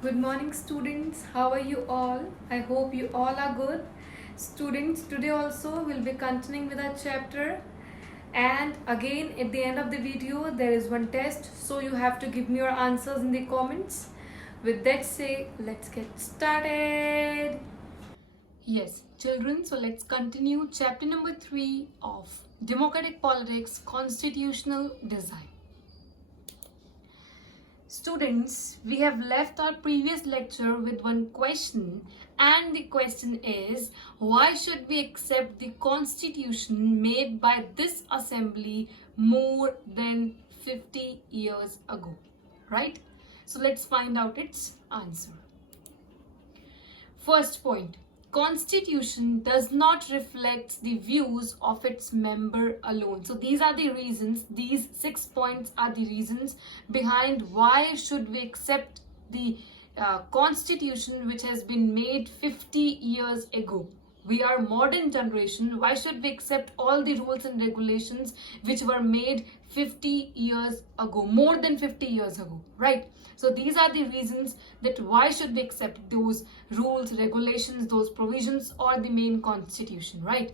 Good morning, students. How are you all? I hope you all are good. Students, today also we'll be continuing with our chapter. And again, at the end of the video, there is one test. So you have to give me your answers in the comments. With that say, let's get started. Yes, children, so let's continue chapter number 3 of Democratic Politics, Constitutional Design. Students, we have left our previous lecture with one question, and the question is, why should we accept the constitution made by this assembly more than 50 years ago? Right? So let's find out its answer. First point, constitution does not reflect the views of its member alone. So these are the reasons, these 6 points are the reasons behind why should we accept the constitution which has been made 50 years ago. We are modern generation. Why should we accept all the rules and regulations which were made 50 years ago, more than 50 years ago, right? So these are the reasons that why should we accept those rules, regulations, those provisions or the main constitution, right?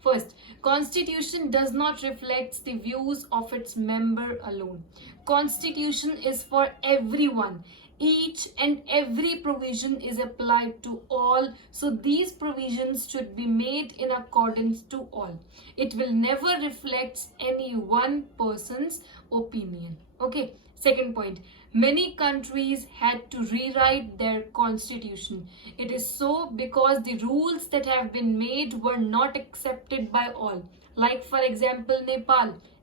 First, constitution does not reflect the views of its member alone. Constitution is for everyone. Each and every provision is applied to all, so these provisions should be made in accordance to all. It will never reflect any one person's opinion. Okay, second point, many countries had to rewrite their constitution. It is so because the rules that have been made were not accepted by all. Like for example,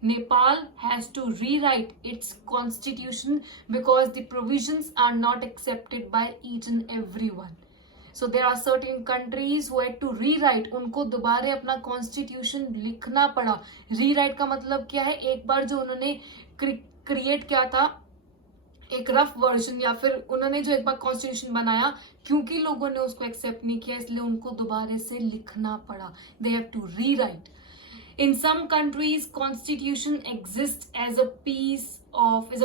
Nepal has to rewrite its constitution because the provisions are not accepted by each and everyone. So there are certain countries who had to rewrite, उनको दोबारे अपना constitution लिखना पड़ा. Rewrite का मतलब क्या है? एक बार जो उन्होंने create किया था एक रफ वर्जन या फिर उन्होंने जो एक बार कॉन्स्टिट्यूशन बनाया, क्योंकि लोगों ने उसको एक्सेप्ट नहीं किया इसलिए उनको दोबारा से लिखना पड़ा. They have to rewrite. In some countries, constitution exists as a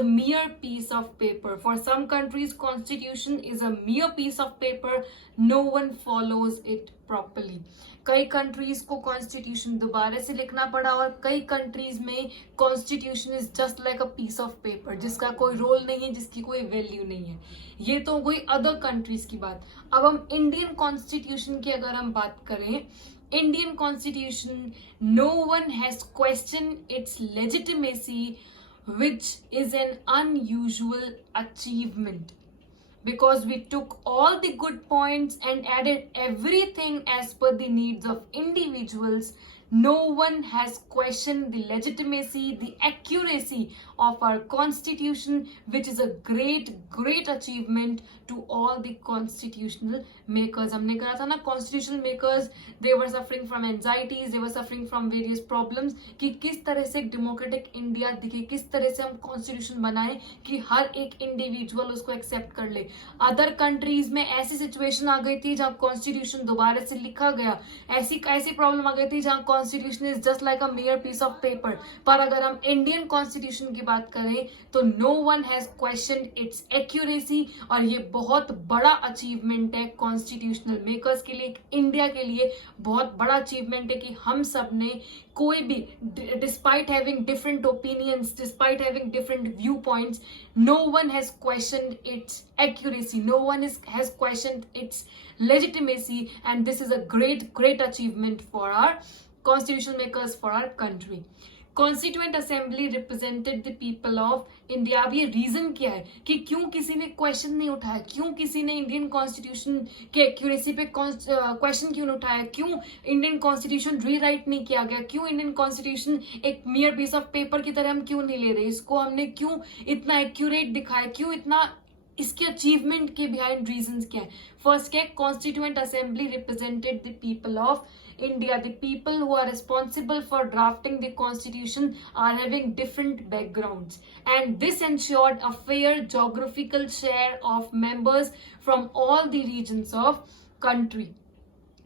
mere piece of paper. For some countries, constitution is a mere piece of paper. No one follows it properly. कई countries को constitution दोबारा से लिखना पड़ा और कई countries में constitution is just like a piece of paper जिसका कोई रोल नहीं है, जिसकी कोई वैल्यू नहीं है. ये तो कोई अदर कंट्रीज की बात. अब हम इंडियन कॉन्स्टिट्यूशन की अगर हम बात करें, Indian Constitution, no one has questioned its legitimacy, which is an unusual achievement. Because we took all the good points and added everything as per the needs of individuals, no one has questioned the legitimacy, the accuracy of our constitution, which is a great achievement to all the constitutional makers. हमने कहा था ना, constitutional makers, they were suffering from anxieties, they were suffering from various problems कि किस तरह से एक democratic India दिखे, किस तरह से हम constitution बनाएं कि हर एक individual उसको accept कर ले. Other countries में ऐसी situation आ गई थी जहाँ constitution दोबारा से लिखा गया, ऐसी problem आ गई थी जहाँ constitution is just like a mere piece of paper. पर अगर हम Indian constitution की बात करें तो no one has questioned its accuracy और ये बहुत बड़ा अचीवमेंट है कॉन्स्टिट्यूशनल मेकर्स के लिए, इंडिया के लिए बहुत बड़ा अचीवमेंट है कि हम सब ने कोई भी despite having different opinions, despite having different view points, no one has questioned its accuracy, no one has questioned its legitimacy, and this is a great achievement for our constitutional makers, for our country. Constituent Assembly represented the people of India. अब ये reason क्या है कि क्यों किसी ने question नहीं उठाया, क्यों किसी ने इंडियन कॉन्स्टिट्यूशन के एक्यूरेसी पे क्वेश्चन क्यों नहीं उठाया, क्यों इंडियन कॉन्स्टिट्यूशन रीराइट नहीं किया गया, क्यों इंडियन कॉन्स्टिट्यूशन एक मियर पीस ऑफ पेपर की तरह हम क्यों नहीं ले रहे, इसको हमने क्यों इतना एक्यूरेट दिखाया, क्यों इतना, इसके अचीवमेंट के बिहाइंड रीजंस क्या है. फर्स्ट क्या है, constituent assembly represented the people of India. The people who are responsible for drafting the constitution are having different backgrounds, and this ensured a fair geographical share of members from all the regions of country.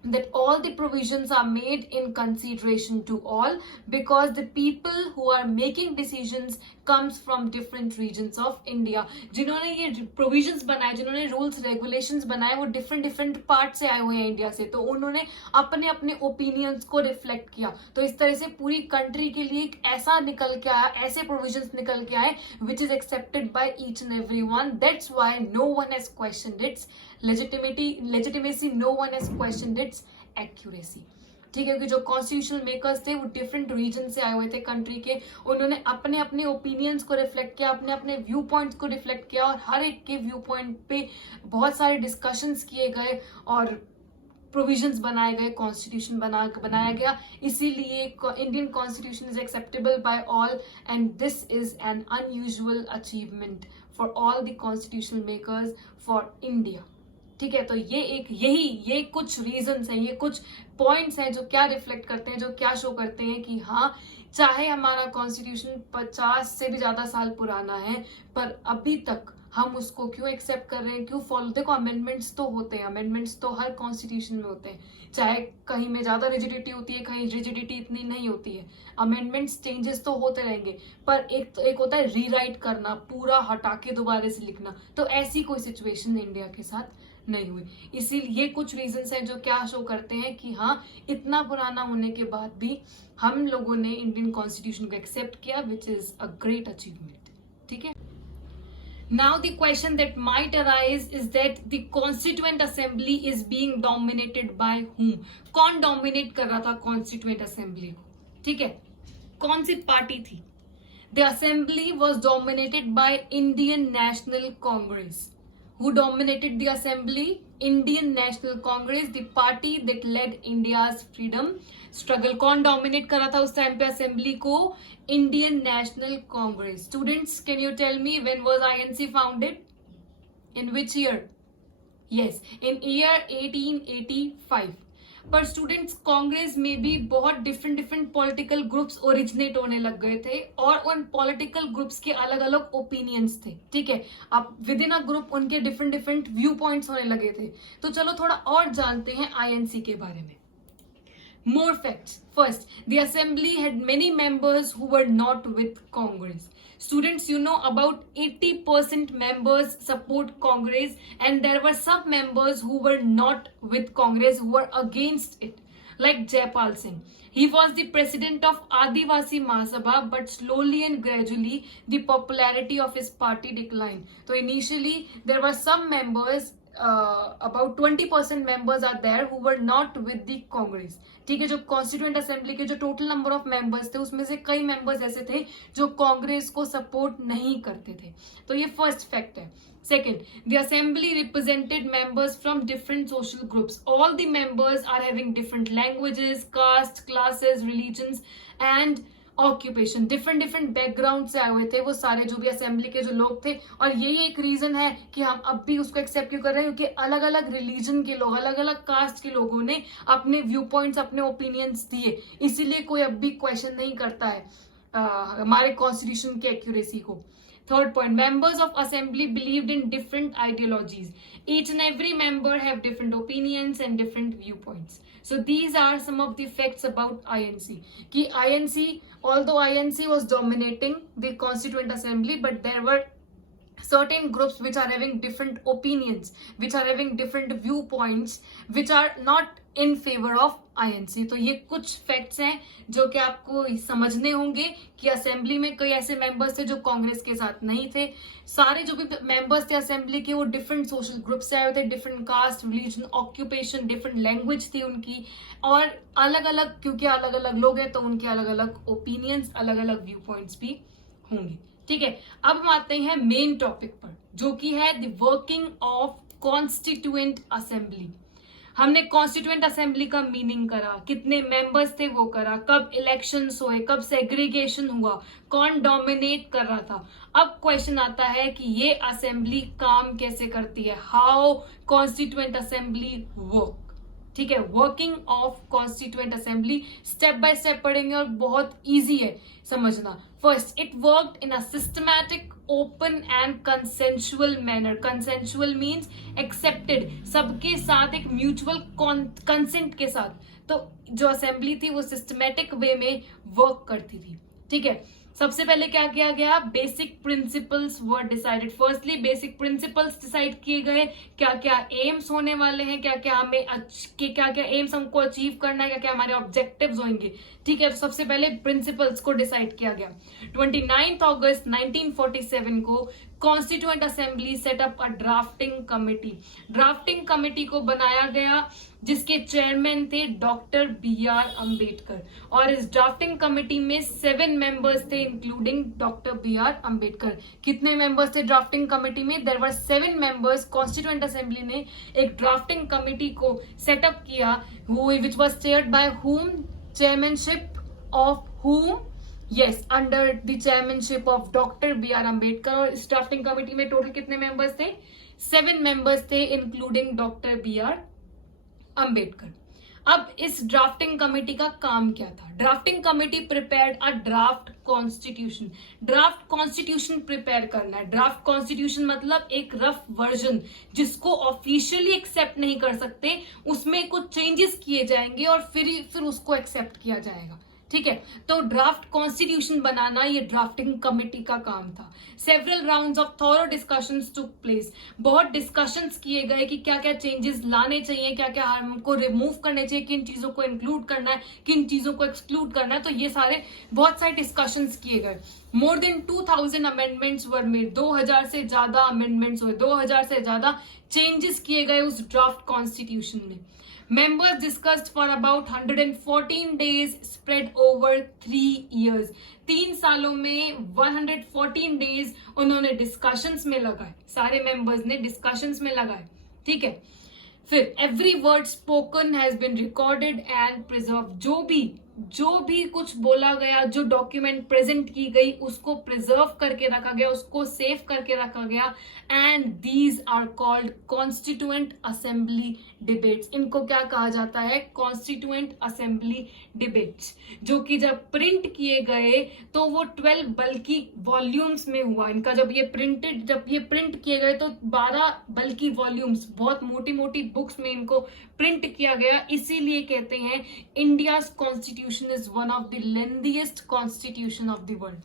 that all the provisions are made in consideration to all, because the people who are making decisions comes from different regions of India. जिन्होंने ये provisions बनाए, जिन्होंने rules regulations बनाए, वो different part से आए हुए हैं इंडिया से, तो उन्होंने अपने अपने opinions को reflect किया. तो इस तरह से पूरी country के लिए एक ऐसा निकल के आया, ऐसे provisions निकल के आए which is accepted by each and every one. That's why no one has questioned its legitimacy, no one has questioned its accuracy. ठीक है, क्योंकि जो कॉन्स्टिट्यूशनल मेकर्स थे वो डिफरेंट रीजन से आए हुए थे कंट्री के, उन्होंने अपने अपने ओपिनियंस को रिफ्लेक्ट किया, अपने अपने व्यू पॉइंट्स को रिफ्लेक्ट किया, और हर एक के व्यू पॉइंट पे बहुत सारे डिस्कशंस किए गए और प्रोविजंस बनाए गए, कॉन्स्टिट्यूशन बनाया गया. इसीलिए Indian constitution is acceptable bye all, and this is an unusual achievement for all the constitutional makers for India. ठीक है, तो ये कुछ रीजंस हैं, ये कुछ पॉइंट्स हैं जो क्या रिफ्लेक्ट करते हैं, जो क्या शो करते हैं कि हाँ, चाहे हमारा कॉन्स्टिट्यूशन 50 से भी ज्यादा साल पुराना है, पर अभी तक हम उसको क्यों एक्सेप्ट कर रहे हैं, क्यों फॉलो. देखो, अमेंडमेंट्स तो होते हैं, अमेंडमेंट्स तो हर कॉन्स्टिट्यूशन में होते हैं, चाहे कहीं में ज्यादा रिजिडिटी होती है, कहीं रिजिडिटी इतनी नहीं होती है. अमेंडमेंट्स चेंजेस तो होते रहेंगे, पर एक होता है रीराइट करना, पूरा हटा के दोबारा से लिखना. तो ऐसी कोई सिचुएशन इंडिया के साथ नहीं हुई. इसीलिए कुछ रीजंस हैं जो क्या शो करते हैं कि हाँ, इतना पुराना होने के बाद भी हम लोगों ने इंडियन कॉन्स्टिट्यूशन को एक्सेप्ट किया, which is a great achievement. ठीक है. Now the question that might arise is that the constituent assembly is being dominated by whom? कौन dominate कर रहा था constituent assembly को? ठीक है, कौन सी पार्टी थी? The assembly was dominated by Indian National Congress. Who dominated the assembly? Indian National Congress, the party that led India's freedom struggle. कौन dominate कर रहा था उस टाइम पे असेंबली को? Indian National Congress. Students, can you tell me when was INC founded? In which year? Yes, in year 1885. पर students, Congress में भी बहुत डिफरेंट पॉलिटिकल ग्रुप्स ओरिजिनेट होने लग गए थे, और उन पॉलिटिकल ग्रुप्स के अलग अलग ओपिनियंस थे. ठीक है, अब विद इन अ ग्रुप उनके डिफरेंट व्यू पॉइंट्स होने लगे थे. तो चलो थोड़ा और जानते हैं आईएनसी के बारे में. More facts. First, the assembly had many members who were not with Congress. Students, you know, about 80% members support Congress, and there were some members who were not with Congress, who were against it, like Jaipal Singh. He was the president of Adivasi Mahasabha, but slowly and gradually the popularity of his party declined. So initially there were some members, about 20% members are there who were not with the Congress. ठीक है, जो constituent assembly के जो total number of members थे, उसमें से कई members ऐसे थे जो कांग्रेस को सपोर्ट नहीं करते थे. तो ये फर्स्ट फैक्ट है. Second, the assembly represented members from different social groups. All the members are having different languages, caste, classes, religions, and occupation. Different background से आए हुए थे वो सारे जो भी असेंबली के जो लोग थे, और यही एक रीजन है कि हम अब भी उसको एक्सेप्ट क्यों कर रहे हैं, क्योंकि अलग अलग रिलीजन के लोग, अलग अलग कास्ट के लोगों ने अपने व्यू पॉइंट्स, अपने ओपिनियंस दिए. इसीलिए कोई अब भी क्वेश्चन नहीं करता है हमारे कॉन्स्टिट्यूशन की एक्यूरेसी को. Third point, members of assembly believed in different ideologies. Each and every member have different opinions and different viewpoints. So these are some of the facts about INC. कि INC, although INC was dominating the constituent assembly, but there were certain groups which are having different opinions, which are having different viewpoints, which are not in favor of INC. तो ये कुछ facts हैं जो कि आपको समझने होंगे कि असेंबली में कई ऐसे मेंबर्स थे जो कांग्रेस के साथ नहीं थे. सारे जो भी मेंबर्स थे असेंबली के, वो डिफरेंट सोशल ग्रुप से आए हुए थे, different caste, religion, occupation, different language थी उनकी, और अलग अलग, क्योंकि अलग अलग लोग हैं तो उनके अलग अलग ओपिनियंस, अलग अलग व्यू पॉइंट्स भी होंगे. ठीक है, अब हम आते हैं मेन टॉपिक पर, जो कि है the working of constituent assembly. हमने कॉन्स्टिट्यूएंट असेंबली का मीनिंग करा, कितने मेंबर्स थे वो करा, कब इलेक्शंस हुए, कब सेग्रीगेशन हुआ, कौन डोमिनेट कर रहा था. अब क्वेश्चन आता है कि ये असेंबली काम कैसे करती है, हाउ कॉन्स्टिट्यूएंट असेंबली वर्क. ठीक है, working of constituent assembly step by step पढ़ेंगे और बहुत इजी है समझना. First, it worked in a systematic, open and consensual manner. Consensual means accepted, सबके साथ एक म्यूचुअल कंसेंट के साथ. तो जो असेंबली थी वो सिस्टमेटिक वे में वर्क करती थी. ठीक है, सबसे पहले क्या किया गया, basic principles were decided. Firstly basic principles decide किए गए, क्या क्या एम्स होने वाले हैं, क्या क्या हमें क्या क्या एम्स हमको अचीव करना है, क्या क्या हमारे ऑब्जेक्टिव्स होंगे. ठीक है, तो सबसे पहले प्रिंसिपल्स को डिसाइड किया गया. 29 अगस्त 1947 को कॉन्स्टिट्यूएंट असेंबली सेटअप अ ड्राफ्टिंग कमेटी. ड्राफ्टिंग कमेटी को बनाया गया जिसके चेयरमैन थे डॉक्टर बी आर अम्बेडकर. और इस ड्राफ्टिंग कमेटी में 7 मेंबर्स थे including doctor B R Ambedkar. कितने मेंबर्स थे ड्राफ्टिंग कमेटी में? There were 7 members. Constituent assembly ने एक ड्राफ्टिंग कमेटी को सेटअप किया, which was chaired by whom, chairmanship of whom? Yes, under the chairmanship of Dr. B R Ambedkar. और इस drafting committee में टोटल कितने मेंबर्स थे? 7 मेंबर्स थे including doctor B R Ambedkar. अब इस ड्राफ्टिंग कमेटी का काम क्या था? Drafting committee prepared a draft constitution. Draft constitution prepare करना है. ड्राफ्ट कॉन्स्टिट्यूशन मतलब एक रफ वर्जन जिसको ऑफिशियली एक्सेप्ट नहीं कर सकते, उसमें कुछ चेंजेस किए जाएंगे और फिर उसको एक्सेप्ट किया जाएगा. ठीक है, तो ड्राफ्ट कॉन्स्टिट्यूशन बनाना ये ड्राफ्टिंग कमेटी का काम था. Several rounds of thorough discussions took place. बहुत डिस्कशंस किए गए कि क्या क्या चेंजेस लाने चाहिए, क्या क्या हमको रिमूव करने चाहिए, किन चीजों को इंक्लूड करना है, किन चीजों को एक्सक्लूड करना है. तो ये सारे बहुत सारे डिस्कशंस किए गए. More than 2000 amendments were made. 2000 से ज्यादा अमेंडमेंट्स हुए, 2000 से ज्यादा चेंजेस किए गए उस ड्राफ्ट कॉन्स्टिट्यूशन में. Members discussed for about 114 days spread over 3 years. 3 सालों में 114 days उन्होंने डिस्कशंस में लगाए. सारे मेंबर्स ने डिस्कशंस में लगाए. ठीक है, फिर every word spoken has been recorded and preserve. जो भी कुछ बोला गया, जो डॉक्यूमेंट प्रेजेंट की गई, उसको प्रिजर्व करके रखा गया, उसको सेव करके रखा गया. And these are called constituent assembly debates. इनको क्या कहा जाता है? Constituent assembly debates. जो कि जब प्रिंट किए गए तो वो 12 बल्कि वॉल्यूम्स में हुआ. इनका जब ये प्रिंट किए गए तो 12 बल्कि वॉल्यूम्स, बहुत मोटी मोटी बुक्स में इनको प्रिंट किया गया. इसीलिए कहते हैं India's constitution is one of the lengthiest constitution of the world.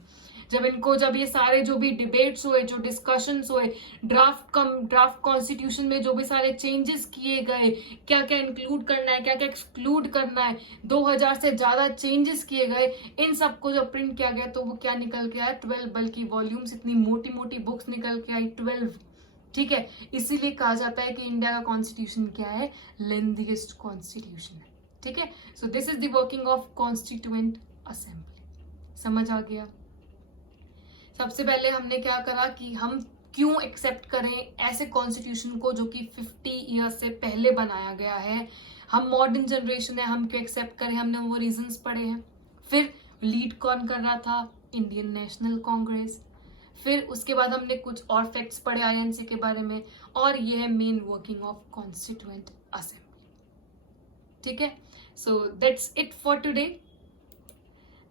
जब ये सारे जो भी डिबेट्स हुए, जो डिस्कशंस हुए, ड्राफ्ट कॉन्स्टिट्यूशन में जो भी सारे चेंजेस किए गए, क्या क्या इंक्लूड करना है, क्या क्या एक्सक्लूड करना है, 2000 से ज्यादा चेंजेस किए गए. इन सबको जब प्रिंट किया गया तो वो क्या निकल के आया? 12 बल्कि वॉल्यूम्स. इतनी मोटी मोटी बुक्स निकल के आई, 12. ठीक है, इसीलिए कहा जाता है कि इंडिया का कॉन्स्टिट्यूशन क्या है? लेंथीएस्ट कॉन्स्टिट्यूशन है. ठीक है, so this is the working of constituent assembly. समझ आ गया? सबसे पहले हमने क्या करा कि हम क्यों एक्सेप्ट करें ऐसे कॉन्स्टिट्यूशन को जो कि 50 ईयर्स से पहले बनाया गया है. हम मॉडर्न जनरेशन है, हम क्यों एक्सेप्ट करें, हमने वो रीजंस पढ़े हैं. फिर लीड कौन कर रहा था? Indian national Congress. फिर उसके बाद हमने कुछ और फैक्ट्स पढ़े आईएनसी के बारे में, और ये है main working of constituent assembly. ठीक है, so that's it for today.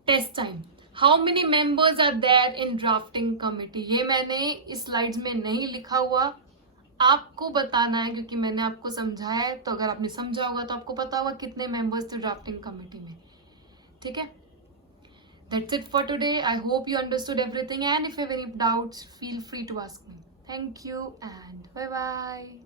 Test time. How many members are there in drafting committee? ये मैंने इस स्लाइड्स में नहीं लिखा हुआ, आपको बताना है क्योंकि मैंने आपको समझाया है. तो अगर आपने समझा होगा तो आपको पता होगा कितने मेंबर्स थे ड्राफ्टिंग कमिटी में. ठीक है, that's it for today. I hope you understood everything, and if you have any doubts, feel free to ask me. Thank you and bye bye.